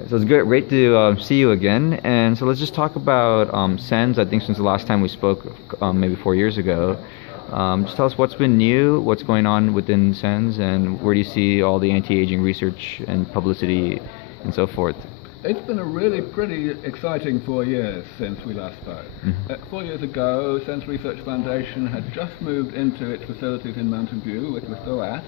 Right, so it's great to see you again. And so let's just talk about SENS. I think since the last time we spoke, maybe 4 years ago, just tell us what's been new, what's going on within SENS, and where do you see all the anti-aging research and publicity and so forth. It's been a really pretty exciting 4 years since we last spoke. 4 years ago, SENS Research Foundation had just moved into its facilities in Mountain View, which we're still at,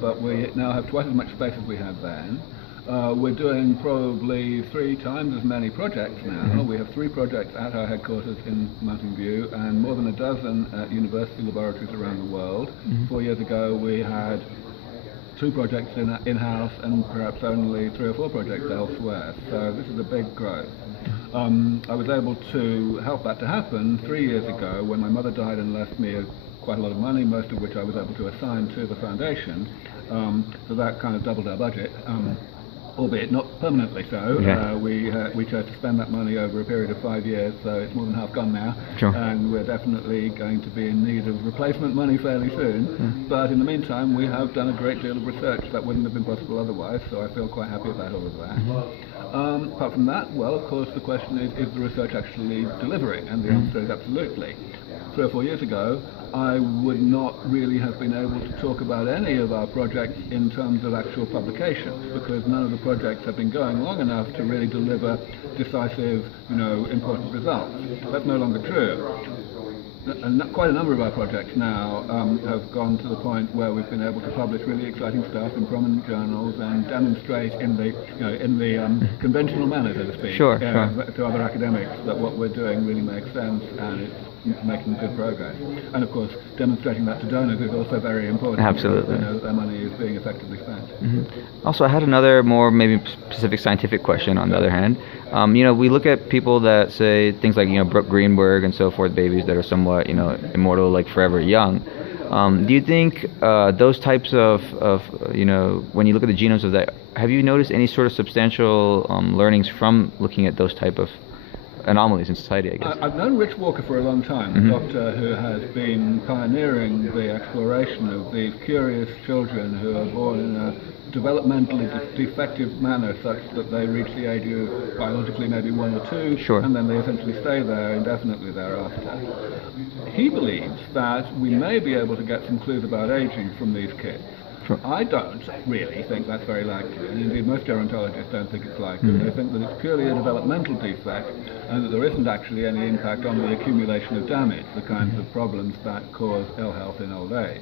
but we now have twice as much space as we had then. We're doing probably 3 times as many projects now. We have 3 projects at our headquarters in Mountain View and more than a dozen at university laboratories around the world. 4 years ago we had 2 projects in-house and perhaps only 3 or 4 projects elsewhere. So this is a big growth. I was able to help that to happen 3 years ago when my mother died and left me quite a lot of money, most of which I was able to assign to the foundation. So that kind of doubled our budget. Albeit not permanently so. Yeah. We chose to spend that money over a period of 5 years, so it's more than half gone now. Sure. And we're definitely going to be in need of replacement money fairly soon. But in the meantime, we have done a great deal of research that wouldn't have been possible otherwise, so I feel quite happy about all of that. Apart from that, well, of course, the question is the research actually delivering? And the answer is absolutely. 3 or 4 years ago, I would not really have been able to talk about any of our projects in terms of actual publications, because none of the projects have been going long enough to really deliver decisive, important results. That's no longer true. Quite a number of our projects now have gone to the point where we've been able to publish really exciting stuff in prominent journals and demonstrate in the conventional manner, so to speak, to other academics that what we're doing really makes sense and it's making good progress. And of course, demonstrating that to donors is also very important. Absolutely. Because, their money is being effectively spent. Also, I had another more maybe specific scientific question on the other hand. We look at people that say things like, Brooke Greenberg and so forth, babies that are somewhat, immortal, like forever young. Do you think those types of, when you look at the genomes of that, have you noticed any sort of substantial learnings from looking at those type of anomalies in society, I guess? I've known Rich Walker for a long time, a doctor who has been pioneering the exploration of these curious children who are born in a developmentally defective manner such that they reach the age of biologically maybe 1 or 2, and then they essentially stay there indefinitely thereafter. He believes that we may be able to get some clues about aging from these kids. I don't really think that's very likely, and indeed most gerontologists don't think it's likely. They think that it's purely a developmental defect and that there isn't actually any impact on the accumulation of damage, the kinds of problems that cause ill health in old age.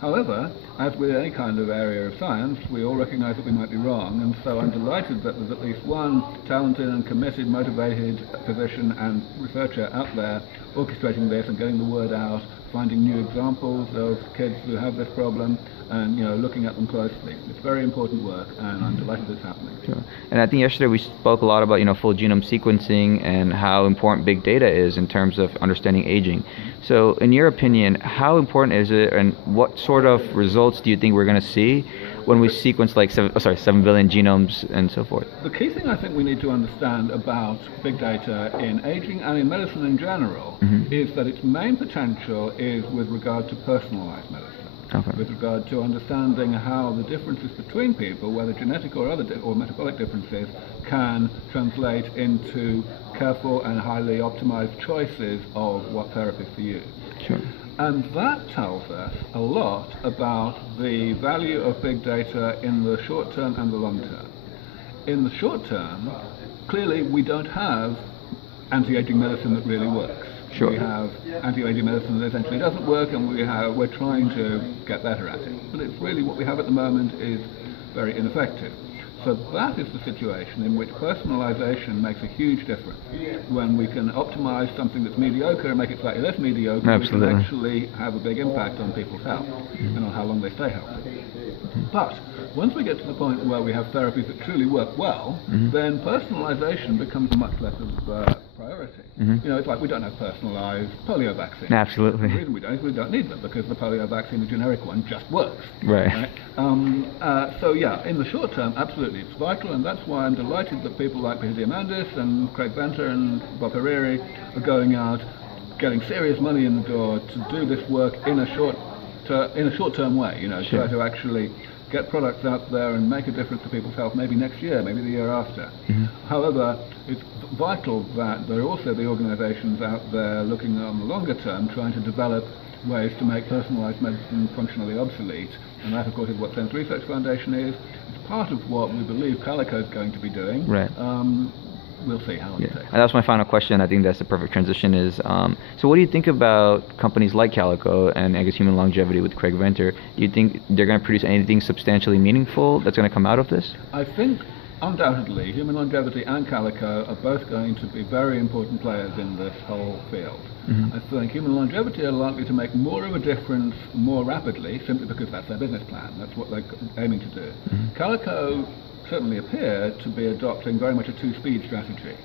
However, as with any kind of area of science, we all recognise that we might be wrong, and so I'm delighted that there's at least one talented and committed, motivated physician and researcher out there orchestrating this and getting the word out, finding new examples of kids who have this problem, and looking at them closely. It's very important work, and I'm delighted it's happening. Sure. And I think yesterday we spoke a lot about full genome sequencing and how important big data is in terms of understanding aging. So in your opinion, how important is it, and what sort of results do you think we're going to see when we sequence like 7 billion genomes and so forth? The key thing I think we need to understand about big data in aging and in medicine in general is that its main potential is with regard to personalized medicine. With regard to understanding how the differences between people, whether genetic or other or metabolic differences, can translate into careful and highly optimized choices of what therapies to use. Sure. And that tells us a lot about the value of big data in the short term and the long term. In the short term, clearly we don't have anti-aging medicine that really works. Sure. We have anti-aging medicine that essentially doesn't work, and we're trying to get better at it. But it's really what we have at the moment is very ineffective. So that is the situation in which personalization makes a huge difference. When we can optimize something that's mediocre and make it slightly less mediocre, Absolutely. we can actually have a big impact on people's health and on how long they stay healthy. But once we get to the point where we have therapies that truly work well, then personalization becomes much less of a priority. It's like we don't have personalized polio vaccines. Absolutely. The reason we don't is we don't need them, because the polio vaccine, the generic one, just works. Right. So yeah, in the short term, absolutely, it's vital, and that's why I'm delighted that people like Peter Diamandis and Craig Venter and Bob Hariri are going out, getting serious money in the door to do this work in a short-term way. Try to actually get products out there and make a difference to people's health maybe next year, maybe the year after. However, it's vital that there are also the organizations out there looking on the longer term, trying to develop ways to make personalized medicine functionally obsolete. And that, of course, is what SENS Research Foundation is. It's part of what we believe Calico is going to be doing. Right. We'll see how long it takes. And that's my final question. I think that's the perfect transition is, so what do you think about companies like Calico and I guess Human Longevity with Craig Venter? Do you think they're going to produce anything substantially meaningful that's going to come out of this? I think undoubtedly Human Longevity and Calico are both going to be very important players in this whole field. I think Human Longevity are likely to make more of a difference more rapidly, simply because that's their business plan. That's what they're aiming to do. Calico certainly appear to be adopting very much a two-speed strategy.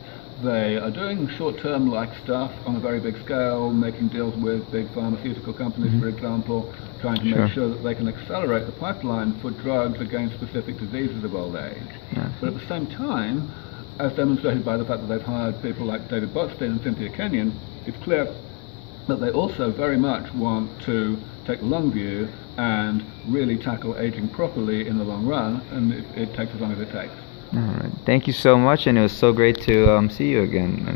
They are doing short-term like stuff on a very big scale, making deals with big pharmaceutical companies, for example, trying to make sure that they can accelerate the pipeline for drugs against specific diseases of old age. But at the same time, as demonstrated by the fact that they've hired people like David Botstein and Cynthia Kenyon, it's clear that they also very much want to take the long view and really tackle aging properly in the long run, and it takes as long as it takes. All right. Thank you so much, and it was so great to see you again.